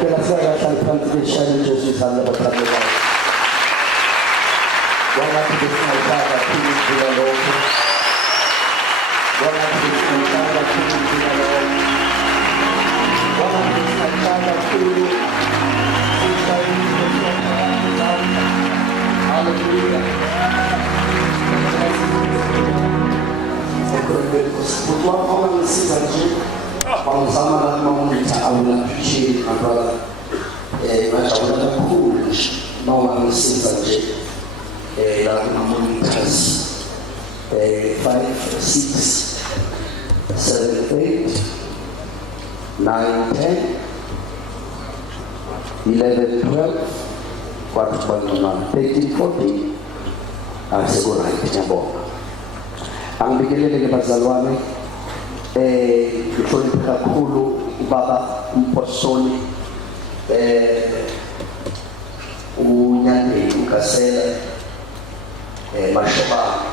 Gracias al Francisco Jesús a la batalla. Guarda che descansava qui sulla lotta. Guarda che descansava qui sulla lotta. Guarda che descansava qui sulla lotta. Alleluia. Purtroppo non si sa quando siamo a una piccina, ma c'è una cool, non si sa la monitors 5, 6, 7, 8, 9, 10, 11, 12, 13, 14, assicurati niya po. Ang bigyan ng pagsalwami ito yung pagkakulo ibaba ang porsyon unyani ukasela mashaba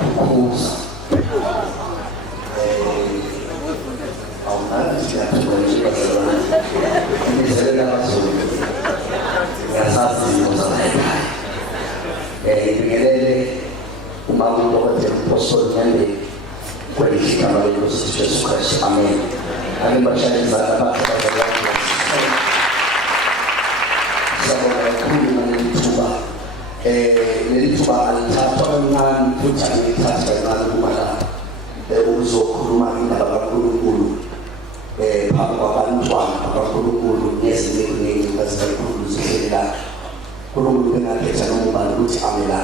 kukuza au nani sinatumaliza pagsalwami ini sila mazuri ya sasa ni mozaleka ibigyan umawundo wote mposol nyande kwa ishika na Yesu Kristo. Amen. Amen. Za baba nilituba alitatoa ngani kucha nitata ngani kumala uzo kuluma ina baba kulukulu papa bantwana kulukulu yesi ni ngazita kulukulu zikela kulukulu ngakhetha noma ukuthi amela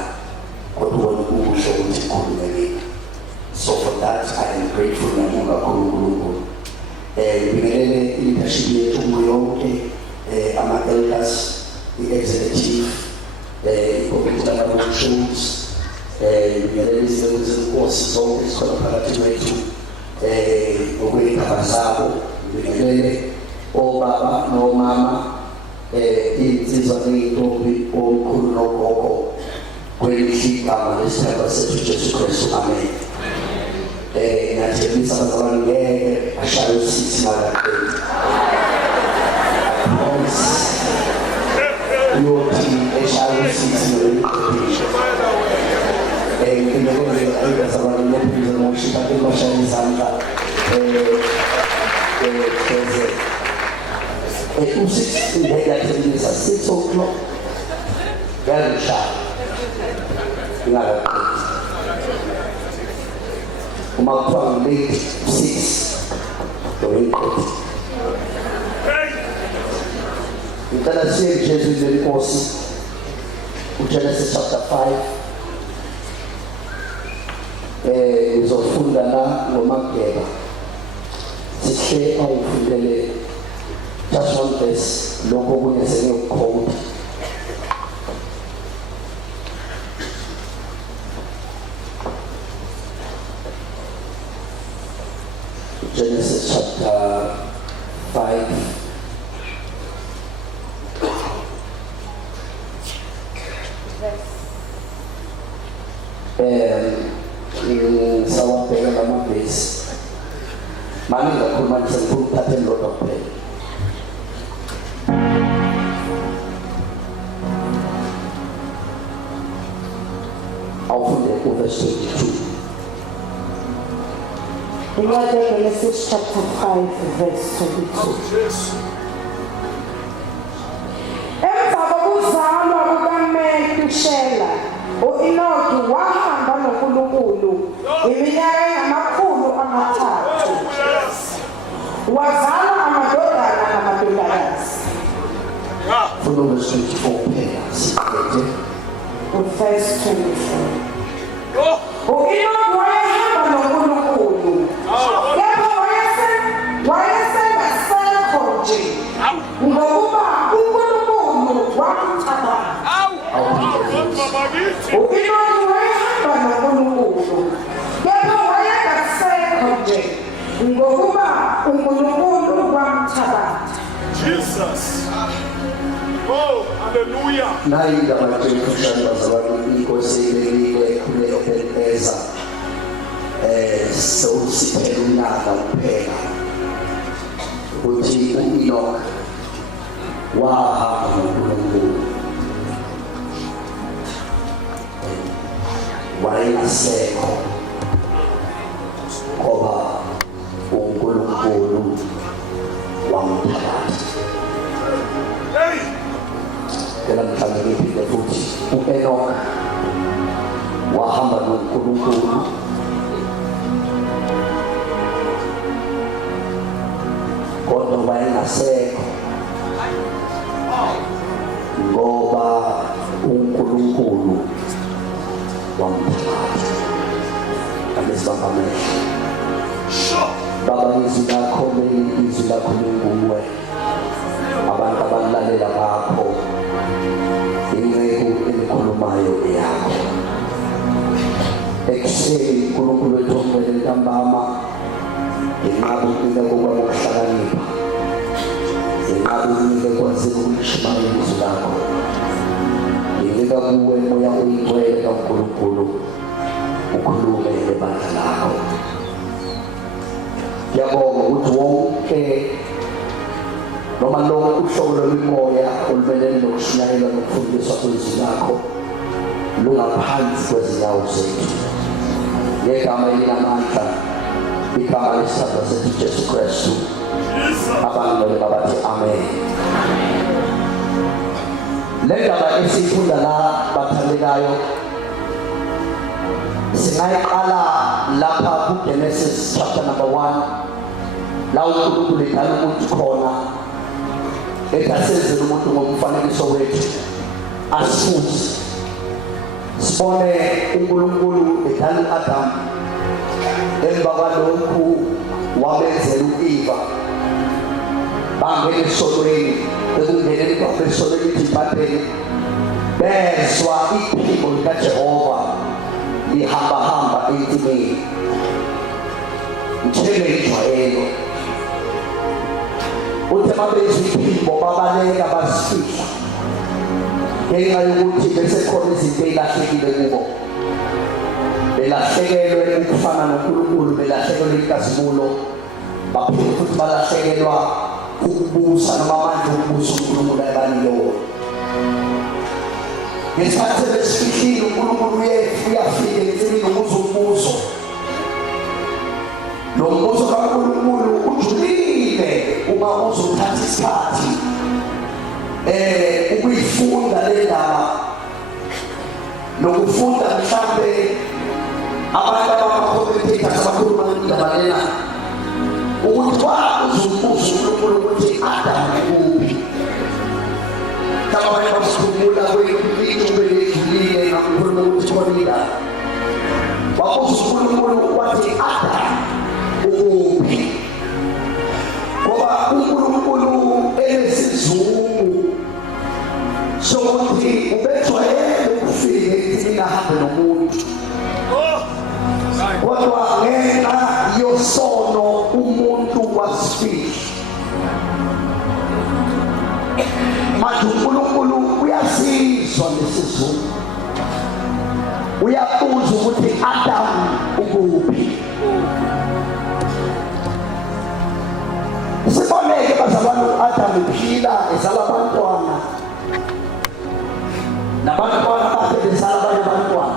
kodwa ukusho ukuthi kulungile. So for that I am grateful na Mungu kulukulu bingelele leadership yetu moyonke ama elders the executive ukutana workshops bingelele izinkosi zonke zikhona phakathi kwethu okwekaba zabo bingelele obaba nomama insizwa neyintombi omkhulu nogogo kwelihigama lesithemba sethu Jesu Kristu. Amen. Nathembisa abazalwane ngeke ashaye usithi malakeni. Yothi eshaye usithi nolukhopisho. Ngibekele abazalwane ngephuzo nokushika emashaye izandla. Usithi ngeke 6 o'clock. Very sharp. Umakuthiwa late 6 doyinkosi ngicela siye Jesu lenkosi uGenesis chapter 5 uzofunda la ngoMageba sihle awufundele just one verse lokho kunye sengiyokhomba Genesis chapter 5 in sawa pega nama base mani lakuman sebut taten lot of aufun der verse 22 Genesis chapter 5 verse 22. Emva kokuzalwa kukaMethusela uEnoki wahamba noNkulunkulu iminyaka engama300 wazala amadodana namadodakazi. Follow verse 24 pairs. Verse 24. uEnoki wahamba noNkulunkulu ngokuba uNkulunkulu wamthabanga. uEnoki wayehamba noNkulunkulu kepha wayengasekho nje ngokuba uNkulunkulu wamthabanga. Jesus. Oh, hallelujah. Nayi ngabatshela ukushaya bazalwane inkosi ibekile kule opeza sewusiphela unyaka kuphela ukuthi uEnoki wahamba noNkulunkulu wayengasekho ngoba uNkulunkulu wamthatha. Kaya mhlawumbe ngiphinde futhi uEnoka wahamba noNkulunkulu kodwa wayengasekho ngoba uNkulunkulu wamthatha. Alisibamba amehlo. Baba, izwi lakho izwi lakho linguwe, abantu abalalela bakho, inceku elikhulumayo yakho. Ekuseni uNkulunkulu wethu ongcwele ntambama, inqaba ukunike kokwabo ukuhlakanipha, inqaba ukunike kwazini ukulishumayela izwi lakho. Nginika kuwe moya oyingcwele kaNkulunkulu, ukhulume nebandla lakho. Ngiyabonga ukuthi wonke noma lonke uhlobo lwemimoya olumelene nokushunyayelwa nokufundiswa kwezwi lakho lungaphansi kwezinyawo zethu. Ngegama elinamandla, igama lesithandwa sethu Jesu Kristu, abangcwele babathi amen. Le ndaba esiyifunda la bathandekayo singayiqala lapha kuGenesis chapter number 1, la uNkulunkulu edala umuntu khona, esenzela umuntu ngomfanekiso wethu asifuze. Sibone uNkulunkulu edala uAdam, emva kwalokhu wabenzela uEva, bangena esonweni, ekungeneni kwabo esonweni idibadeni, bezwa iphimbo likaJehova lihamba ensimini njengejwayelo. Uthe babezwa iphimbo babaleka bazifihla ngenxa yokuthi besekhona izinto ey'lahlekile kubo. Belahlekelwe ukufana noNkulunkulu, belahlekelwe inkazimulo, baphinde futhi balahlekelwa ukubusa noma amandla okubusa uNkulunkulu ayebanike wona. Ngesikhathi sebesifihlile uNkulunkulu uyafika ensimini ubuza umbuzo. Lo mbuzo kaNkulunkulu ujulile uma uzothatha isikhathi ukuyifunda le ndaba, nokufunda mhlambe abantu abama-commentators abakhuluma indaba lena, ukuthi uzumbuzo uNkulunkulu ukuthi Adam kuphi. Abanye basikhumbula kwelithuba elidlulile ngakhuluma ukuthi khona wabuza uNkulunkulu wathi Adam ukuphi, ngoba uNkulunkulu enesizungu sokuthi ubejwayele ukufika ekuthini ahambe nomuntu, kodwa ngenxa yosono umuntu wasifihla. Manje uNkulunkulu uyasizwa lesizungu, uyabuza ukuthi Adam ukuphi. Siboneke bazalwane, uAdam uphila ezala abantwana, nabantwana bakhe bezala abanye abantwana.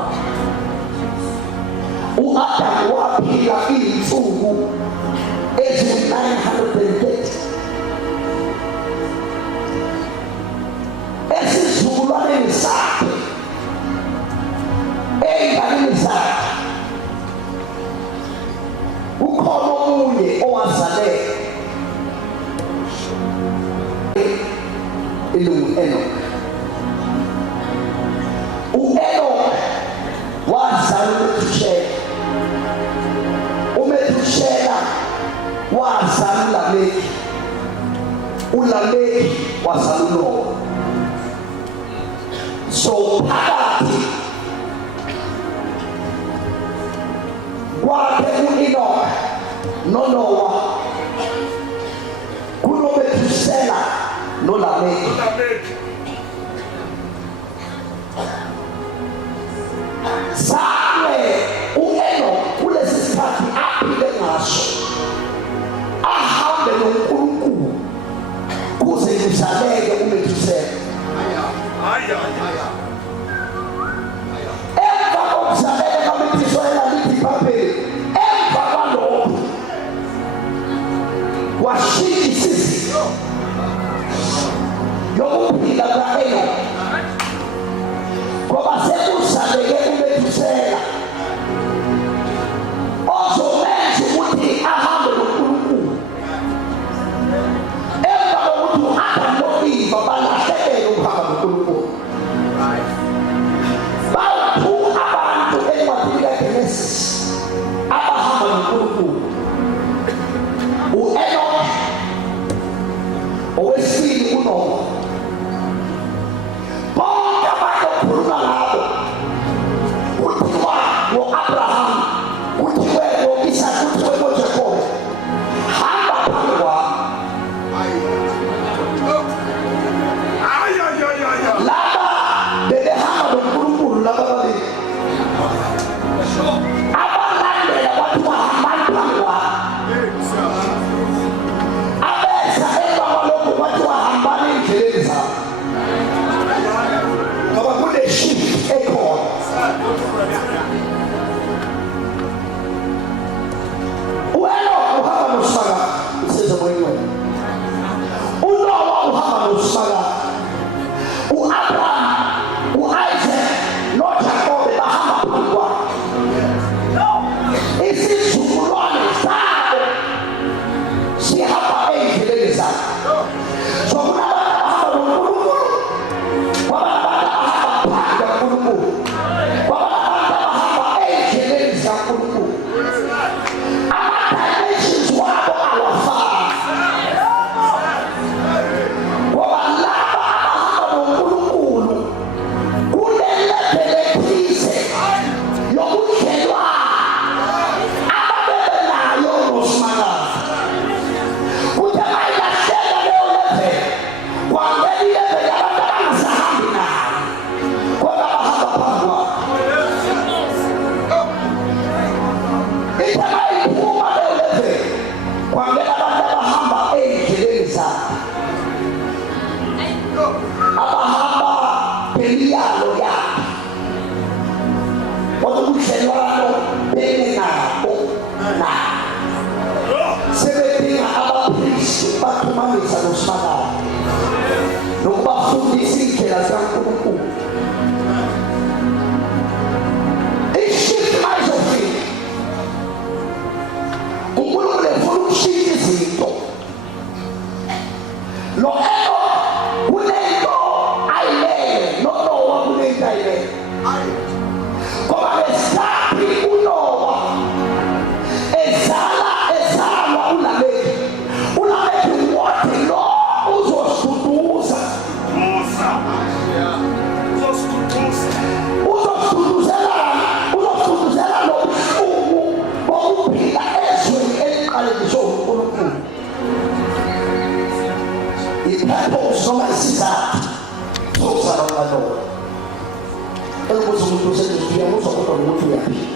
uAdam waphila iy'nsuku eziyi-930 esizukulwaneni sakhe, ey'nganeni zakhe. Ukhona omunye owazaleka ilungu Enoka. uEnoka wazala uMethushela, uMethushela wazala uLameki, uLameki wazala uNowa. So phakathi kwakhe uEnoka noNowa kunoMethusela noLameki. Sabe uEnoka kulesi sikhathi aphile ngaso, ahambe noNkulunkulu kuze kuzaleke Okwesibili uNowa. Bonke abantu okhuluma ngabo kuthiwa ngo-Abraham, kuthiwe ngo-Isaka, kuthiwe ngoJakobe, hamba phambi kwami. Laba bebehamba noNkulunkulu laba babili. Abalandela kwathiwa hambani phambi kwami. Abeza emva kwalokho kwathiwa hambani endleleni zabo. Ngoba kune-shift ekhona. U-Enoch uhamba noSimanga, usize moyeni. uNowa uhamba noSimanga. U-Abraham, u-Isaac noJakobe bahamba phambi kwakhe. Isizukulwane sabo sihamba ey'ndleleni zakhe. So kunabantu abahamba noNkulunkulu, kwabantu abahamba phambi kaNkulunkulu, kwabantu abahamba ey'ndleleni zikaNkulunkulu. Ama-dimensions wabo awafani. Ngoba laba abahamba noNkulunkulu kuneleveli ethize yobudlelwano ababebenayo noSimanga. Kuthe mayilahleka leyo leveli, kwangena ileveli abantu abangasahambi nayo, kodwa bahamba phambi kwabo. Ithe mayiphuma leyo leveli, kwangena abantu abahamba ey'ndleleni zabo, abahamba ngemiyalo yabo, kodwa ubudlelwano bengenabo nabo. Sebedinga abaphristi baxhumanisa noSimanga nokubafundisa iy'ndlela zikaNkulunkulu. I-shift mayizofika, uNkulunkulu efuna ukushintsha izinto. Lo-Enoch kunento ayilele, noNowa kunento ayilele. Ngoba ngesikhathi uNowa ezalwa uLameki, uLameki wathi lo uzosiduduza, uzosududuzela lobuhlungu bokuphila ezweni eliqalekiswe uNkulunkulu. I-purpose noma isizathu sokuzalwa kukaNowa. Ukuze umuntu usethi uyamuzwa kodwa nokuthi uyaphila.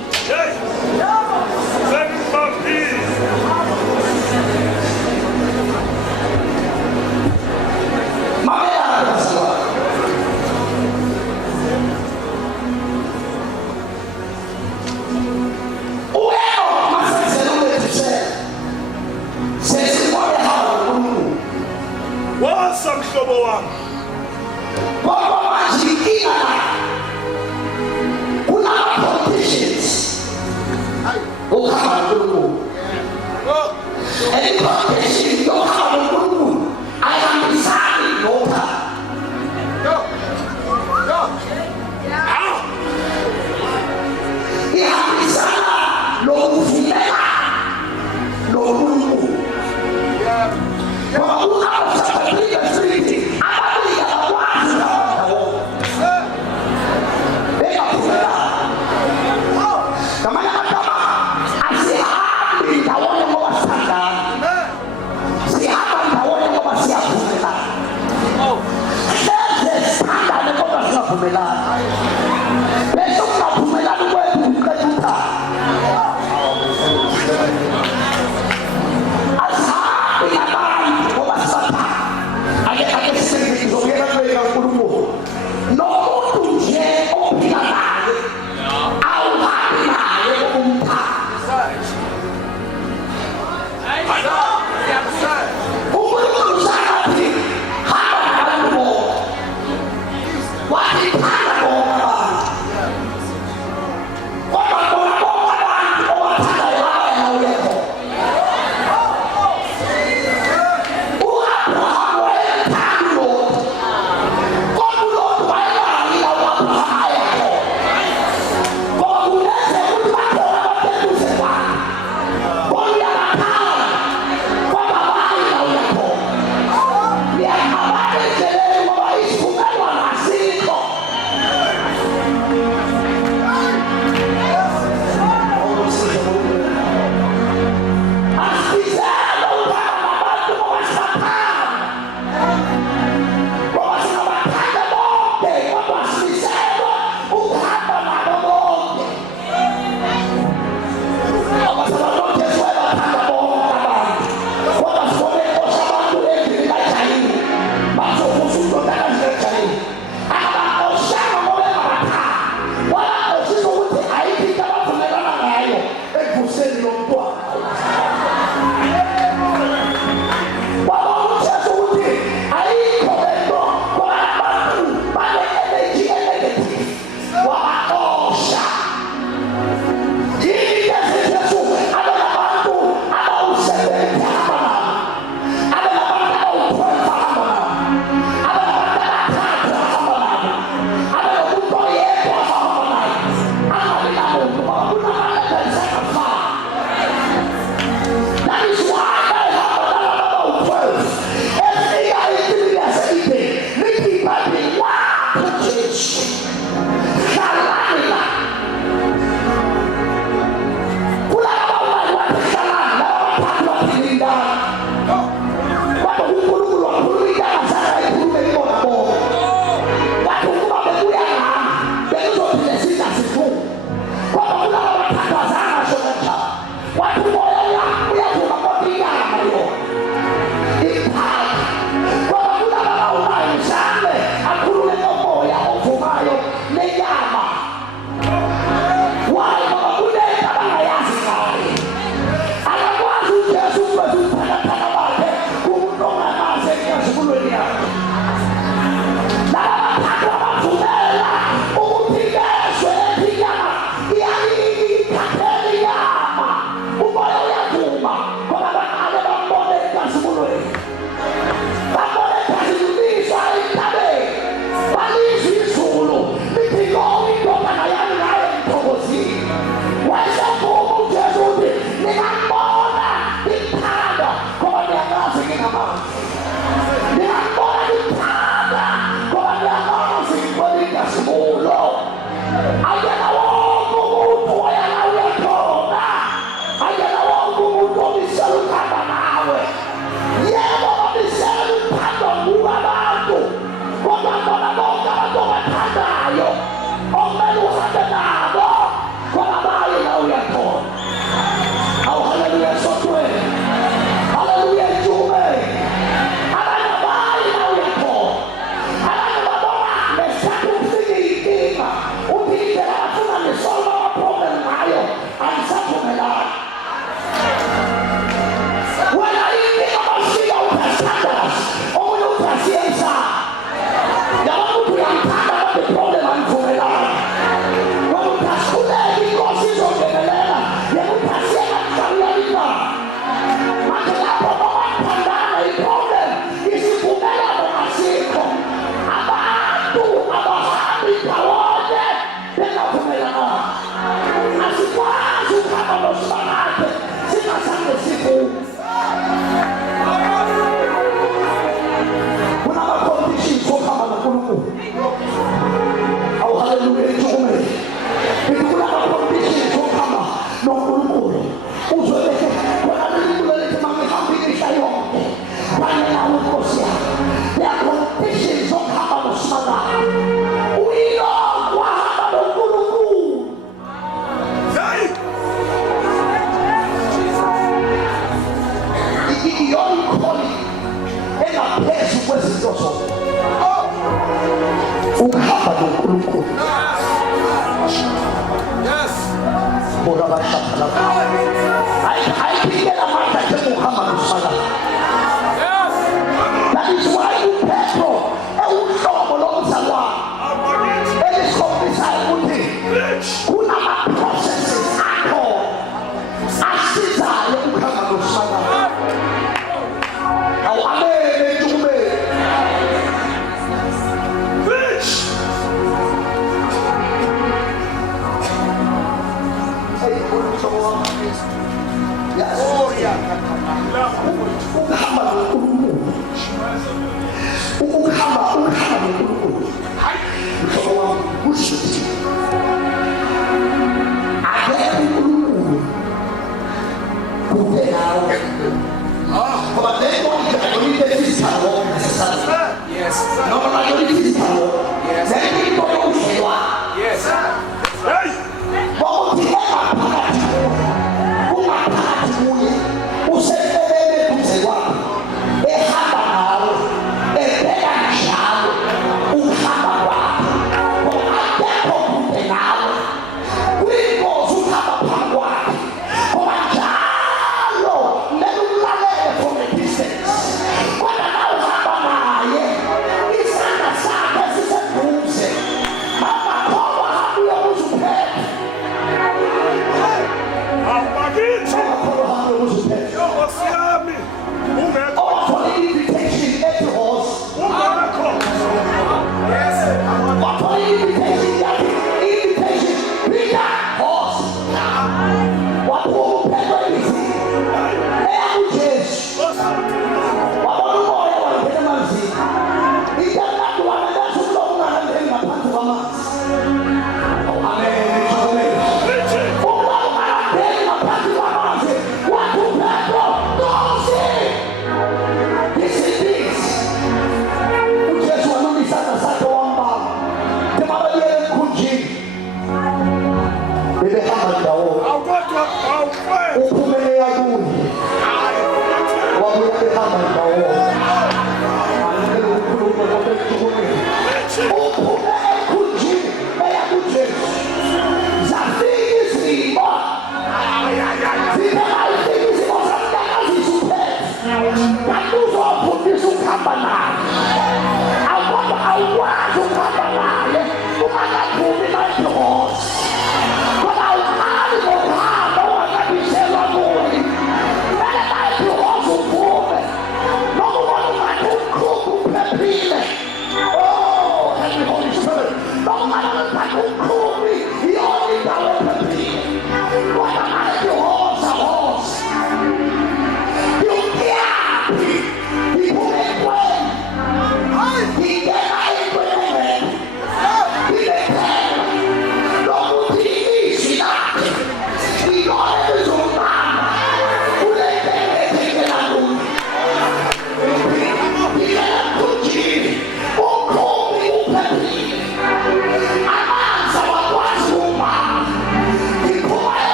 Mamela bazalwane. U-Enoch masenzela uMethusela, sesibone hamba noNkulunkulu. Wasa mhlobo wami. Ngoba manje inkinga la, kunama-politicians okuhamba noNkulunkulu. And i-politician yokuhamba noNkulunkulu ayihambisani nothando. Ihambisana nokuvumelana noNkulunkulu. Ngoba u-Amos chapter 3 verse 3, ababili abakwazi ukuhamba ndawonye bengavumelani. Ngamanye amagama, asihambi ndawonye ngoba sithandana, sihamba ndawonye ngoba siyavumelana. Hleze sithandane kodwa singavumelani. Bese ukungavumelani kwethu kuqeda uthando. Asihambi nabantu ngoba sibathanda. phansi. Ngiyakubona ngithanda ngoba ngiyakwazi ukuzikwelita sibulo. Ayena wonke umuntu oyala uyakhona. Ayena wonke umuntu obisela uthanda nawe. Yebo obisela uthando kuba abantu. Kodwa bona bonke abantu obathandayo okumele uhambe nabo ngoba baye la uyakhona. Awu haleluya sotweni. Haleluya Jume. Abanye baye la uyakhona. Abanye babona ngesikhathi ufike inkinga uphinde afuna ngesolve ama-problem ngayo anisaphumelani. Wena inkinga mawufika uthasithandazi omunye uthasiyemsa. Yabona ukuthi uyamthanda kodwa i-problem aniphumelani. Ngoba uthasikhuleka inkosi izongenelela yena uthasiyeka kujabulalina. Manje lapho bawathandana i-problem isivumelano asikho. Abantu abahambi ndawonye bengavumelana. Asikwazi ukuhamba nosibakade singasange sivume. Kunama-conditions okuhamba noNkulunkulu. Awu haleluya Jume. Kunama-conditions okuhamba noNkulunkulu. Uzwe bese wena uNkulunkulu elithi mangihamba imihla yonke kanye nawe Nkosi yami. There are conditions okuhamba noSibakade. Uyilokhu wahamba noNkulunkulu. Hey! Iyona ikholi engaphezu kwezinto zonke. Ukuhamba noNkulunkulu. Yes! Bona abashakala. Ayikho amandla njengokuhamba noSibakade. Yes! That is why uPetro ewuhlobo lomzalwane elisikhombisa ukuthi kunama-processes akhona asizayo ukuhamba noSibakade. Awu amen Jume. Preach! Hey, mhlobo wami.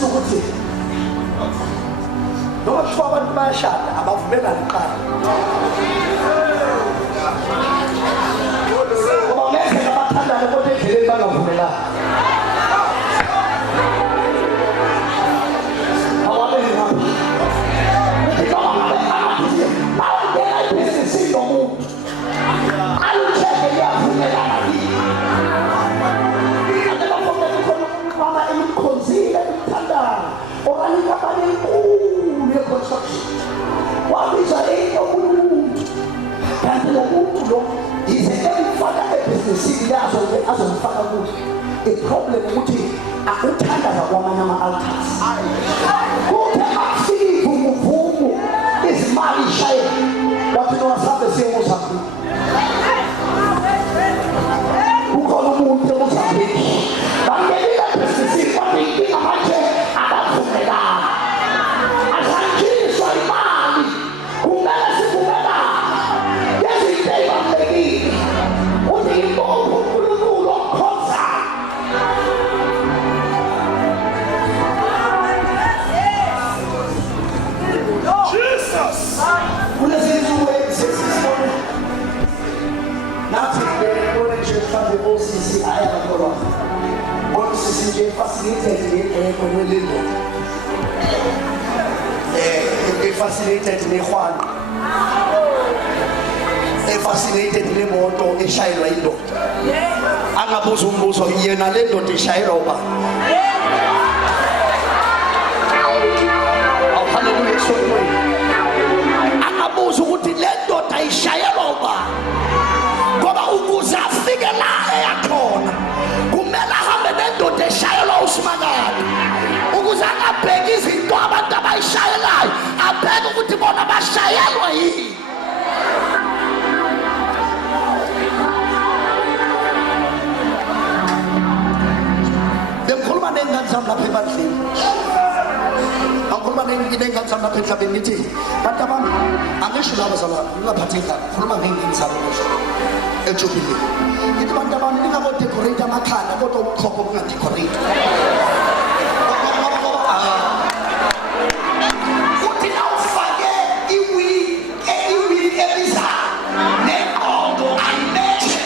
ngiyakufundisa ukuthi noma kuthiwa abantu bayashada abavumelani kuqala. Ngoba ngenzeka bathandane kodwa endleleni bangavumelani. Awabeli ngapha. Bawungena ebhizinisini yomuntu. Aluthenge liyavumelana yini? Ade bafokela khona umama emkhonzile emthandayo. Okanye kabani enkulu ye-construction. Wabiza into umuntu. Kanti lo muntu lo izinto emfaka ebhizinisini yazo azomfaka kuyo. I-problem ukuthi akuthandaza kwamanye ama-altars. Kuthe akufika ivumuvumu izimali ishayela. Wathi nowasabe siyemo sakho. Ukhona umuntu eMozambique. Bangenile ebhizinisini kodwa inkinga manje abavumelani. Asanjiswa imali. Kumele sivumelane. Yezinto ey'balulekile. Uthi impompo uNkulunkulu omkhonzayo. Jesus. Kulezi nsuku sesisibone nathi ngibone nje mhlawumbe osisi ayakholwa kodwa sisi nje facilitated ngekho kwelindo facilitated nehwana facilitated nemoto eshayelwa indoda angabuza umbuzo yena le ndoda ishayelwa ubani. Hallelujah. Akabuza ukuthi le ndoda ishayelwa ubani ngoba ukuze afike la eyakhona kumele ahambe nendoda eshayelwa uSimakade ukuze angabheki izinto abantu abayishayelayo abheke ukuthi bona bashayelwa yini. Ngikhuluma nengane zami lapha ebandleni. Angikhuluma nengane zami lapha emhlabeni ngithi bantu abami angisho labo zalapha ngingaphatheka khuluma ngengane zami ngisho eJubilee. Ngithi bantu abami ningabo decorate amakhanda kodwa ubukhopho bungadecorate. Uthi na ufake iwili ebiza neqondo ayimethe.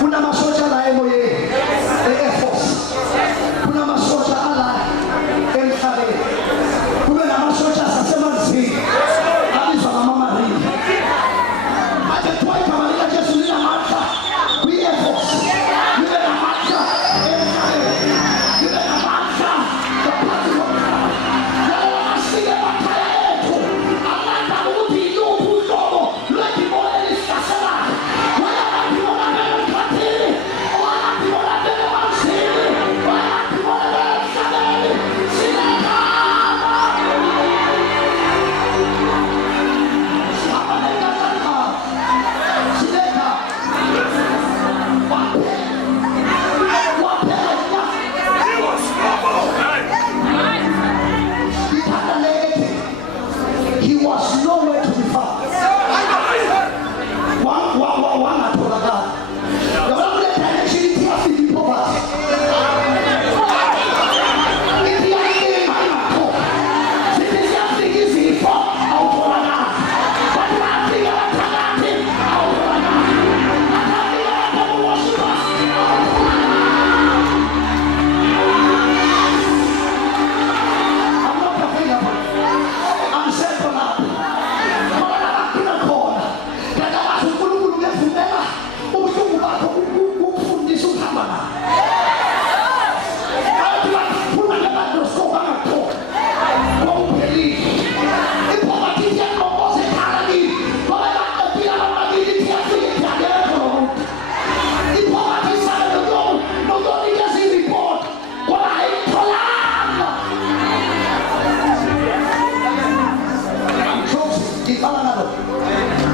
Kuna masoja la MOA, Air Force. Kuna masoja ala MKA. Kuna masoja sasema zi. Kabisa na mama hii. Aje toi kama ni aje sunia mata. We Air Force. Yule na mata MKA. Yule na mata the party of God. Yale wanasikia makaya yetu. Anata uti yubu ndogo. Leki mwele ni sasela. Wala wati wana mele katiri. Wala wati wana mele mansi.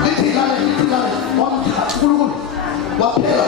lithi lale wamthatha uNkulunkulu waphela